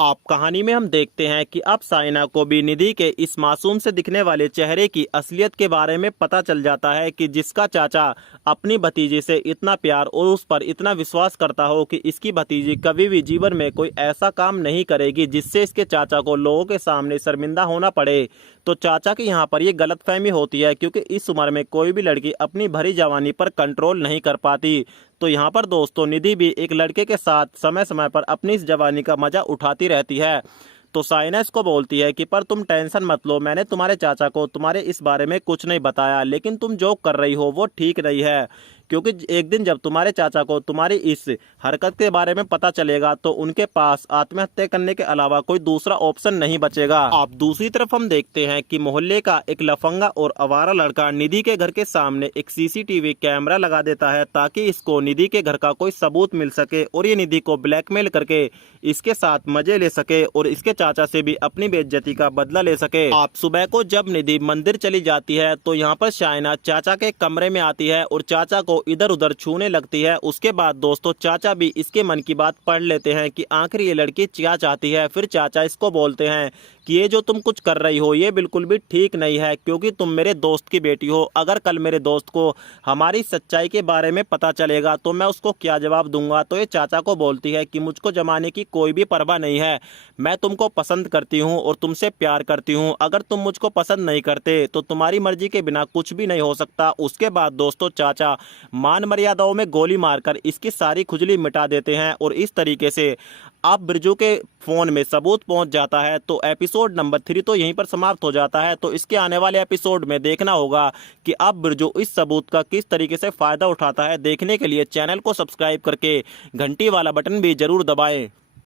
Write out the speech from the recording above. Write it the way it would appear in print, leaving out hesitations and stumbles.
आप कहानी में हम देखते हैं कि अब साइना को भी निधि के इस मासूम से दिखने वाले चेहरे की असलियत के बारे में पता चल जाता है कि जिसका चाचा अपनी भतीजी से इतना प्यार और उस पर इतना विश्वास करता हो कि इसकी भतीजी कभी भी जीवन में कोई ऐसा काम नहीं करेगी जिससे इसके चाचा को लोगों के सामने शर्मिंदा होना पड़े। तो चाचा की यहाँ पर ये गलतफहमी होती है क्योंकि इस उम्र में कोई भी लड़की अपनी भरी जवानी पर कंट्रोल नहीं कर पाती। तो यहाँ पर दोस्तों निधि भी एक लड़के के साथ समय समय पर अपनी इस जवानी का मजा उठाती रहती है। तो साइना इसको बोलती है कि पर तुम टेंशन मत लो, मैंने तुम्हारे चाचा को तुम्हारे इस बारे में कुछ नहीं बताया, लेकिन तुम जो कर रही हो वो ठीक नहीं है, क्योंकि एक दिन जब तुम्हारे चाचा को तुम्हारी इस हरकत के बारे में पता चलेगा तो उनके पास आत्महत्या करने के अलावा कोई दूसरा ऑप्शन नहीं बचेगा। आप दूसरी तरफ हम देखते हैं कि मोहल्ले का एक लफंगा और आवारा लड़का निधि के घर के सामने एक सीसीटीवी कैमरा लगा देता है ताकि इसको निधि के घर का कोई सबूत मिल सके और ये निधि को ब्लैकमेल करके इसके साथ मजे ले सके और इसके चाचा से भी अपनी बेइज्जती का बदला ले सके। आप सुबह को जब निधि मंदिर चली जाती है तो यहाँ पर शाइना चाचा के कमरे में आती है और चाचा को इधर उधर छूने लगती है। उसके बाद दोस्तों चाचा भी इसके मन की बात पढ़ लेते हैं कि आखिर ये लड़की क्या चाहती है। फिर चाचा इसको बोलते हैं कि ये जो तुम कुछ कर रही हो ये बिल्कुल भी ठीक नहीं है, क्योंकि तुम मेरे दोस्त की बेटी हो। अगर कल मेरे दोस्त को हमारी सच्चाई के बारे में पता चलेगा तो मैं उसको क्या जवाब दूंगा। तो ये चाचा को बोलती है कि मुझको जमाने की कोई भी परवाह नहीं है, मैं तुमको पसंद करती हूँ और तुमसे प्यार करती हूँ। अगर तुम मुझको पसंद नहीं करते तो तुम्हारी मर्जी के बिना कुछ भी नहीं हो सकता। उसके बाद दोस्तों चाचा मान मर्यादाओं में गोली मारकर इसकी सारी खुजली मिटा देते हैं और इस तरीके से अब बिरजू के फोन में सबूत पहुंच जाता है। तो एपिसोड नंबर 3 तो यहीं पर समाप्त हो जाता है। तो इसके आने वाले एपिसोड में देखना होगा कि अब बिरजू इस सबूत का किस तरीके से फायदा उठाता है। देखने के लिए चैनल को सब्सक्राइब करके घंटी वाला बटन भी जरूर दबाएं।